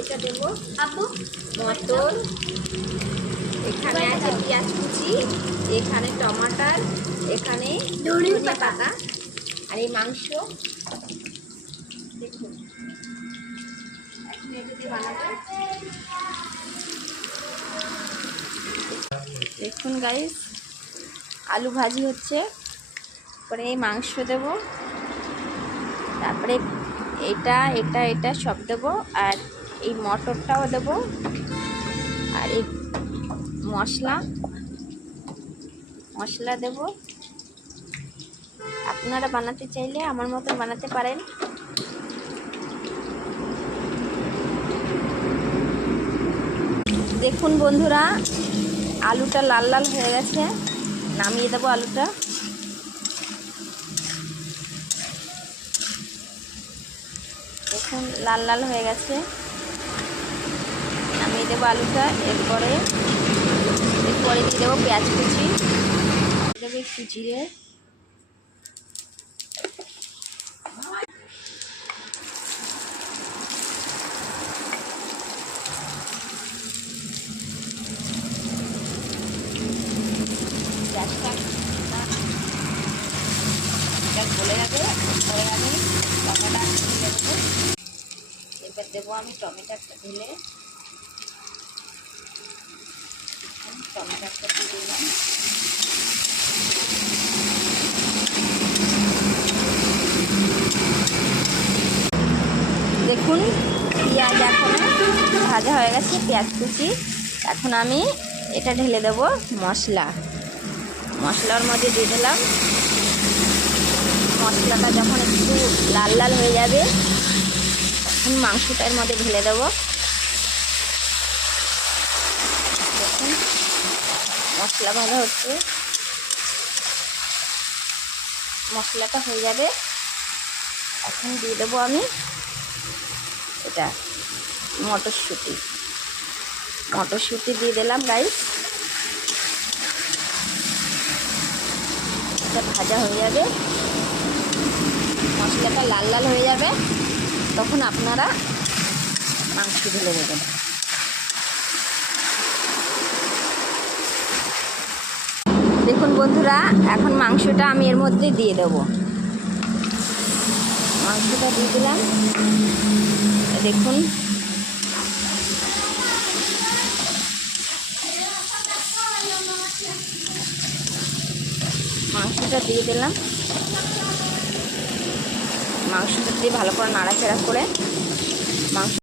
এটা দেব মটর, এখানে আছে পেঁয়াজ কুচি, এখানে টমাটার, এখানে ধনিয়া পাতা, আর এই মাংস। দেখুন এখন এটাতে বানাবো। দেখুন গাইস, আলু ভাজি হচ্ছে, পরে এই মাংস দেব, তারপরে এটা এটা এটা সব দেবো, আর এই মটরটাও দেবো, আর এই মশলা দেব। আপনারা বানাতে চাইলে আমার মতো বানাতে পারেন। দেখুন বন্ধুরা, আলুটা লাল লাল হয়ে গেছে, নামিয়ে দেবো আলুটা। দেখুন লাল লাল হয়ে গেছে, নামিয়ে দেবো আলুটা। এরপরে দিয়ে দেবো পেঁয়াজ কুচি, দেবো একটু জিরে, বলে যাবে। পরে আমি টমেটো ঢেলে দেবো। এবার দেবো আমি টমেটোটা ঢেলে, টমেটোটা দিয়ে দিলাম। দেখুন পেঁয়াজ এখন ভাজা হয়ে গেছে, পেঁয়াজ কুচি। এখন আমি এটা ঢেলে দেব মশলার মধ্যে দিয়ে দিলাম। মশলাটা যখন একটু লাল লাল হয়ে যাবে, তখন মাংসটার মধ্যে ঢেলে দেব। দেখুন মশলা ভাজা হচ্ছে, মশলাটা হয়ে যাবে। এখন দিয়ে দেবো আমি এটা মটরশুঁটি দিয়ে দিলাম গাইস। এটা ভাজা হয়ে যাবে, মশলাটা লাল লাল হয়ে যাবে, তখন আপনারা মাংস ঢেলে দেবেন। দেখুন বন্ধুরা, এখন মাংসটা আমি এর মধ্যে দিয়ে দেবো। মাংসটা দিয়ে দিলাম। দেখুন মাংসটা দিয়ে দিলাম। মাংসটা দিয়ে ভালো করে নাড়াচাড়া করে মাংস